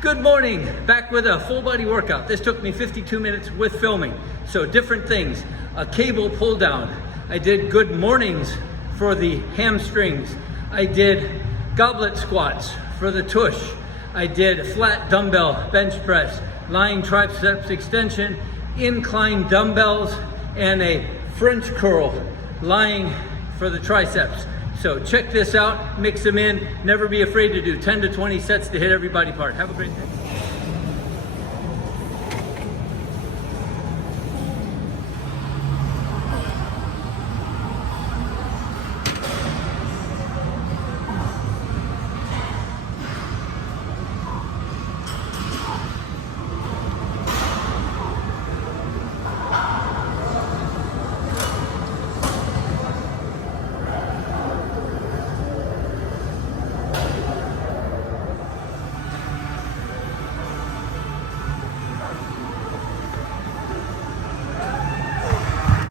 Good morning, back with a full body workout. This took me 52 minutes with filming. So different things, a cable pull down. I did good mornings for the hamstrings. I did goblet squats for the tush. I did flat dumbbell bench press, lying triceps extension, incline dumbbells, and a French curl lying for the triceps. So check this out, mix them in, never be afraid to do 10 to 20 sets to hit every body part. Have a great day.